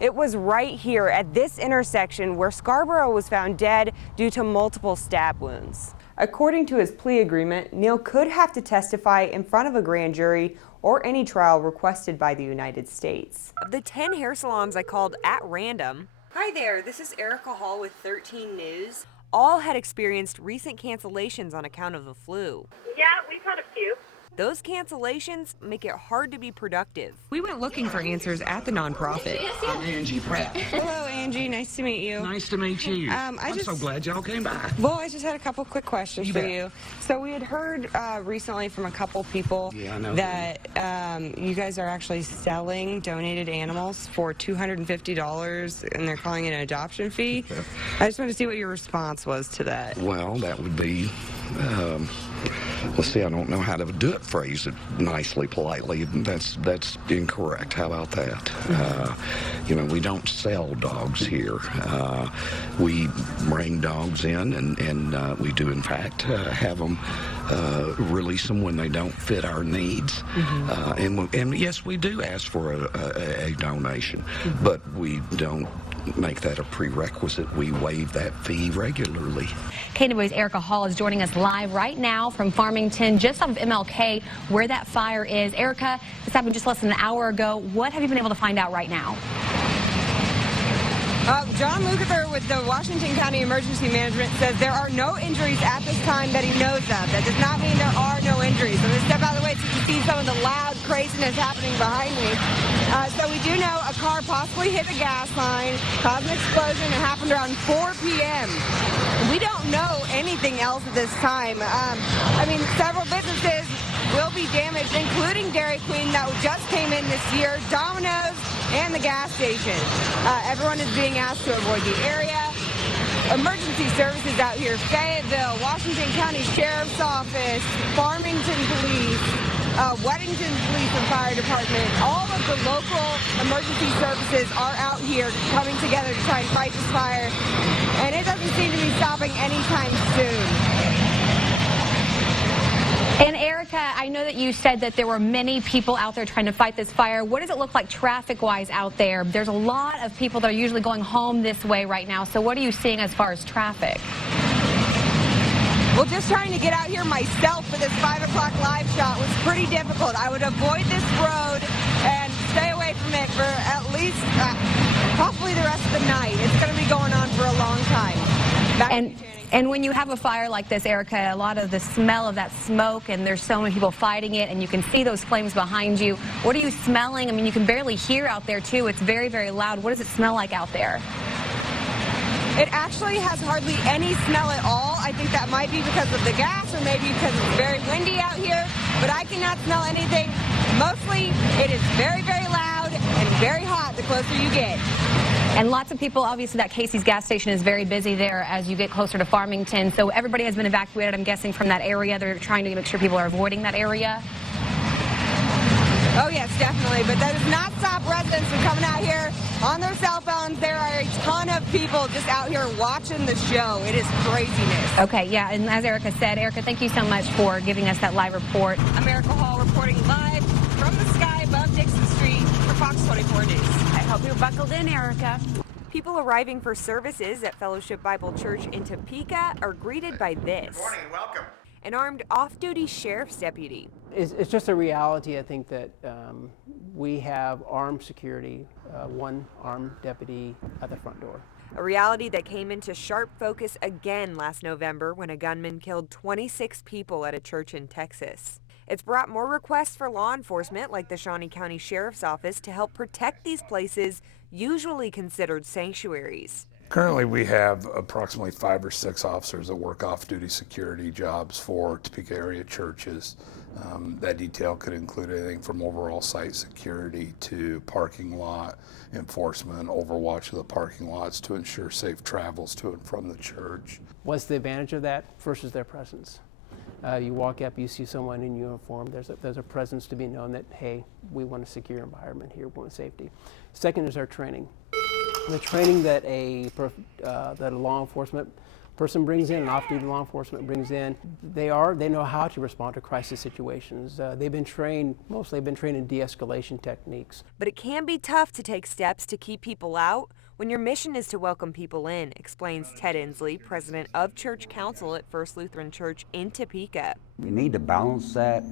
It was right here at this intersection where Scarborough was found dead due to multiple stab wounds. According to his plea agreement, Neal could have to testify in front of a grand jury or any trial requested by the United States. Of the 10 hair salons I called at random, hi there, this is Erika Hall with 13 News. All had experienced recent cancellations on account of the flu. Yeah, we've had a few. Those cancellations make it hard to be productive. We went looking for answers at the nonprofit. I'm Angie Pratt. Hello, Angie. Nice to meet you. Nice to meet you. I'm so glad y'all came by. Well, I just had a couple quick questions for you. So we had heard recently from a couple people that you guys are actually selling donated animals for $250, and they're calling it an adoption fee. I just wanted to see what your response was to that. Well, that would be, let's see, I don't know how to phrase it nicely, politely. That's incorrect. How about that? We don't sell dogs here. We bring dogs in, and we do, in fact, have them release them when they don't fit our needs. And yes, we do ask for a donation, but we don't make that a prerequisite. We waive that fee regularly. KNW's Erika Hall is joining us live right now from Farmington, just off of MLK, where that fire is. Erika, this happened just less than an hour ago. What have you been able to find out right now? John Lukather with the Washington County Emergency Management says there are no injuries at this time that he knows of. That does not mean there are no injuries. I'm going to step out of the way so you can see some of the loud craziness happening behind me. So we do know a car possibly hit a gas line, caused an explosion. It happened around 4 p.m. We don't know anything else at this time. Several businesses will be damaged, including Dairy Queen that just came in this year, Domino's, and the gas station. Everyone is being asked to avoid the area. Emergency services out here, Fayetteville, Washington County Sheriff's Office, Farmington Police, Weddington Police and Fire Department, all of the local emergency services are out here coming together to try and fight this fire, and it doesn't seem to be stopping anytime soon. And Erika, I know that you said that there were many people out there trying to fight this fire. What does it look like traffic-wise out there? There's a lot of people that are usually going home this way right now. So what are you seeing as far as traffic? Well, just trying to get out here myself for this 5 o'clock live shot was pretty difficult. I would avoid this road and stay away from it for at least possibly the rest of the night. It's going to be going on for a long time. And when you have a fire like this, Erika, a lot of the smell of that smoke, and there's so many people fighting it, and you can see those flames behind you. What are you smelling? I mean, you can barely hear out there, too. It's very, very loud. What does it smell like out there? It actually has hardly any smell at all. I think that might be because of the gas or maybe because it's very windy out here, but I cannot smell anything. Mostly, it is very, very loud and very hot the closer you get. And lots of people, obviously that Casey's gas station is very busy there as you get closer to Farmington. So everybody has been evacuated, I'm guessing, from that area. They're trying to make sure people are avoiding that area. Oh, yes, definitely. But that does not stop residents from coming out here on their cell phones. There are a ton of people just out here watching the show. It is craziness. Okay, yeah, and as Erika said, Erika, thank you so much for giving us that live report. I'm Erika Hall reporting live from the sky above Dixon Street for Fox 24 News. I hope you're buckled in, Erika. People arriving for services at Fellowship Bible Church in Topeka are greeted by this. Good morning and welcome. An armed off-duty sheriff's deputy. It's just a reality, I think, that we have armed security, one armed deputy at the front door. A reality that came into sharp focus again last November when a gunman killed 26 people at a church in Texas. It's brought more requests for law enforcement like the Shawnee County Sheriff's Office to help protect these places usually considered sanctuaries. Currently, we have approximately 5 or 6 officers that work off-duty security jobs for Topeka area churches. That detail could include anything from overall site security to parking lot enforcement, overwatch of the parking lots to ensure safe travels to and from the church. What's the advantage of that versus their presence? You walk up, you see someone in uniform, there's a presence to be known that, hey, we want a secure environment here, we want safety. Second is our training. The training that a law enforcement person brings in, an off-duty law enforcement brings in, they know how to respond to crisis situations. Mostly they've been trained in de-escalation techniques. But it can be tough to take steps to keep people out when your mission is to welcome people in, explains Ted Inslee, president of Church Council at First Lutheran Church in Topeka. You need to balance that,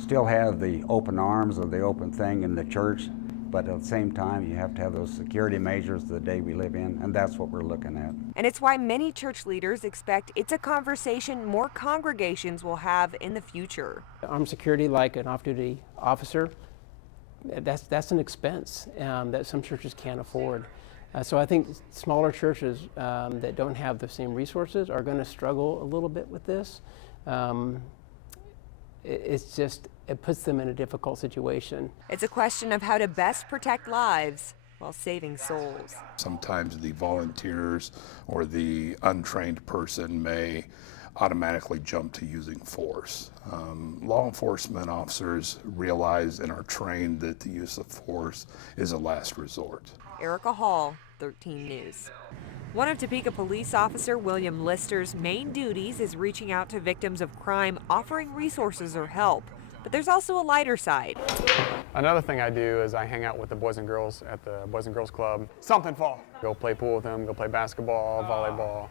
still have the open arms or the open thing in the church, but at the same time you have to have those security measures the day we live in, and that's what we're looking at. And it's why many church leaders expect it's a conversation more congregations will have in the future. Armed security, like an off-duty officer, that's an expense that some churches can't afford. So I think smaller churches that don't have the same resources are going to struggle a little bit with this. It puts them in a difficult situation. It's a question of how to best protect lives while saving souls. Sometimes the volunteers or the untrained person may automatically jump to using force. Law enforcement officers realize and are trained that the use of force is a last resort. Erika Hall, 13 News. One of Topeka police officer William Lister's main duties is reaching out to victims of crime, offering resources or help. But there's also a lighter side. Another thing I do is I hang out with the boys and girls at the Boys and Girls Club. Something fall. Go play pool with them, go play basketball, volleyball.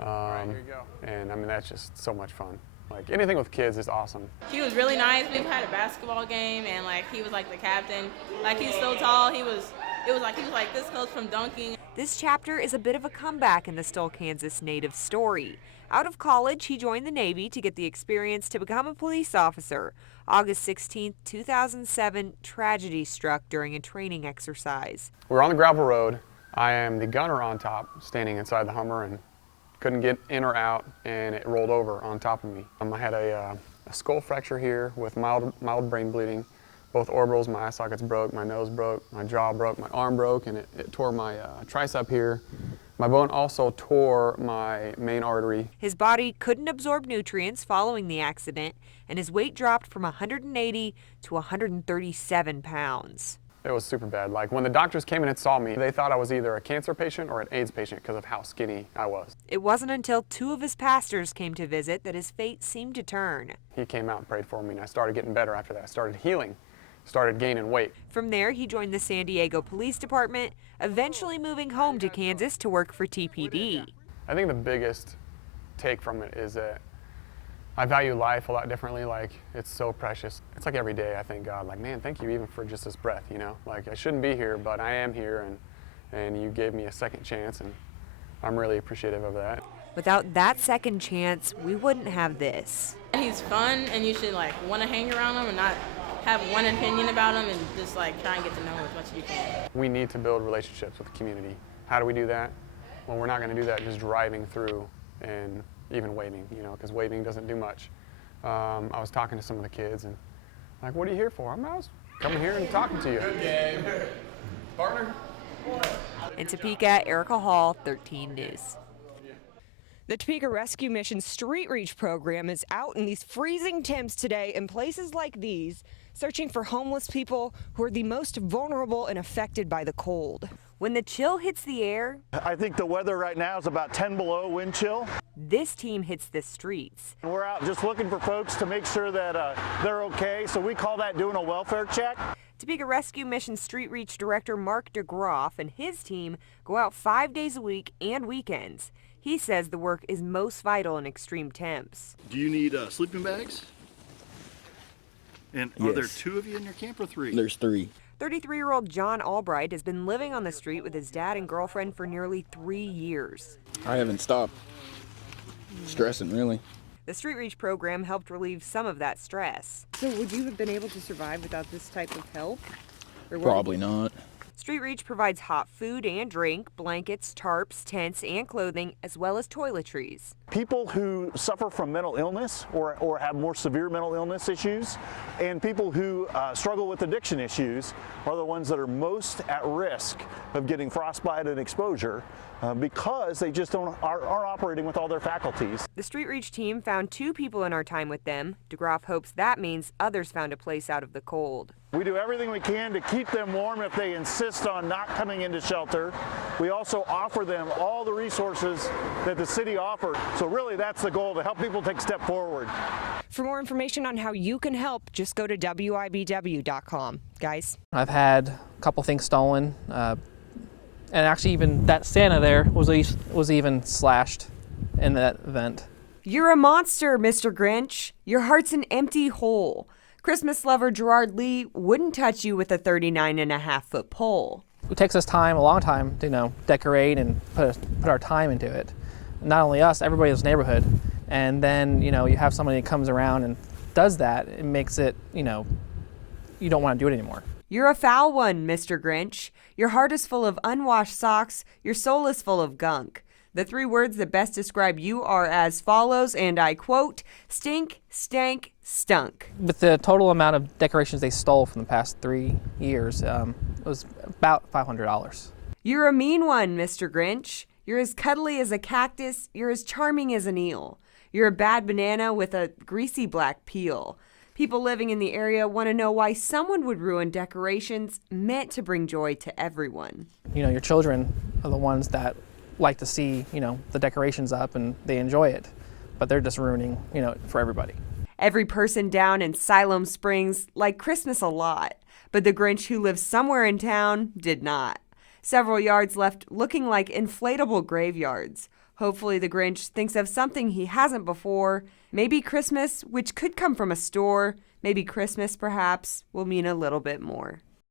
Right, here you go. And I mean, that's just so much fun. Like anything with kids is awesome. He was really nice. We've had a basketball game and like he was like the captain. Like he's so tall, he was like this close from dunking. This chapter is a bit of a comeback in the Stoll, Kansas native story. Out of college, he joined the Navy to get the experience to become a police officer. August 16, 2007, tragedy struck during a training exercise. We're on the gravel road. I am the gunner on top, standing inside the Hummer, and couldn't get in or out, and it rolled over on top of me. I had a skull fracture here with mild brain bleeding. Both orbitals, my eye sockets broke, my nose broke, my jaw broke, my arm broke, and it tore my tricep here. My bone also tore my main artery. His body couldn't absorb nutrients following the accident, and his weight dropped from 180 to 137 pounds. It was super bad. Like when the doctors came in and saw me, they thought I was either a cancer patient or an AIDS patient because of how skinny I was. It wasn't until two of his pastors came to visit that his fate seemed to turn. He came out and prayed for me, and I started getting better after that. I started healing, started gaining weight. From there, he joined the San Diego Police Department, eventually moving home to Kansas to work for TPD. I think the biggest take from it is that I value life a lot differently. Like, it's so precious. It's like every day I thank God, like, man, thank you even for just this breath, you know? Like, I shouldn't be here, but I am here, and you gave me a second chance, and I'm really appreciative of that. Without that second chance, we wouldn't have this. He's fun, and you should like want to hang around him and not have one opinion about him and just like try and get to know him as much as you can. We need to build relationships with the community. How do we do that? Well, we're not going to do that just driving through and even waving, you know, because waving doesn't do much. I was talking to some of the kids and like, what are you here for? I was coming here and talking to you. Good game. Partner. In Topeka, Erika Hall, 13 News. The Topeka Rescue Mission Street Reach program is out in these freezing temps today in places like these, searching for homeless people who are the most vulnerable and affected by the cold. When the chill hits the air, I think the weather right now is about 10 below wind chill. This team hits the streets. We're out just looking for folks to make sure that they're okay, so we call that doing a welfare check. Topeka Rescue Mission Street Reach Director Mark DeGroff and his team go out 5 days a week and weekends. He says the work is most vital in extreme temps. Do you need sleeping bags? And are there 2 of you in your camp or 3? There's 3. 33-year-old John Albright has been living on the street with his dad and girlfriend for nearly 3 years. I haven't stopped stressing, really. The Street Reach program helped relieve some of that stress. So would you have been able to survive without this type of help? Probably not. Street Reach provides hot food and drink, blankets, tarps, tents, and clothing, as well as toiletries. People who suffer from mental illness or have more severe mental illness issues, and people who struggle with addiction issues are the ones that are most at risk of getting frostbite and exposure because they just aren't operating with all their faculties. The Street Reach team found 2 people in our time with them. DeGroff hopes that means others found a place out of the cold. We do everything we can to keep them warm if they insist on not coming into shelter. We also offer them all the resources that the city offers. So really that's the goal, to help people take a step forward. For more information on how you can help, just go to WIBW.com. Guys. I've had a couple things stolen, and actually even that Santa there was even slashed in that event. You're a monster, Mr. Grinch. Your heart's an empty hole. Christmas lover Gerard Lee wouldn't touch you with a 39.5-foot pole. It takes us time, a long time, to decorate and put our time into it. Not only us, everybody in this neighborhood. And then you have somebody that comes around and does that. It makes it you don't want to do it anymore. You're a foul one, Mr. Grinch. Your heart is full of unwashed socks. Your soul is full of gunk. The 3 words that best describe you are as follows, and I quote, stink, stank, stunk. With the total amount of decorations they stole from the past 3 years, it was about $500. You're a mean one, Mr. Grinch. You're as cuddly as a cactus. You're as charming as an eel. You're a bad banana with a greasy black peel. People living in the area want to know why someone would ruin decorations meant to bring joy to everyone. Your children are the ones that like to see, the decorations up and they enjoy it, but they're just ruining, for everybody. Every person down in Siloam Springs liked Christmas a lot, but the Grinch who lives somewhere in town did not. Several yards left looking like inflatable graveyards. Hopefully the Grinch thinks of something he hasn't before. Maybe Christmas, which could come from a store. Maybe Christmas, perhaps, will mean a little bit more.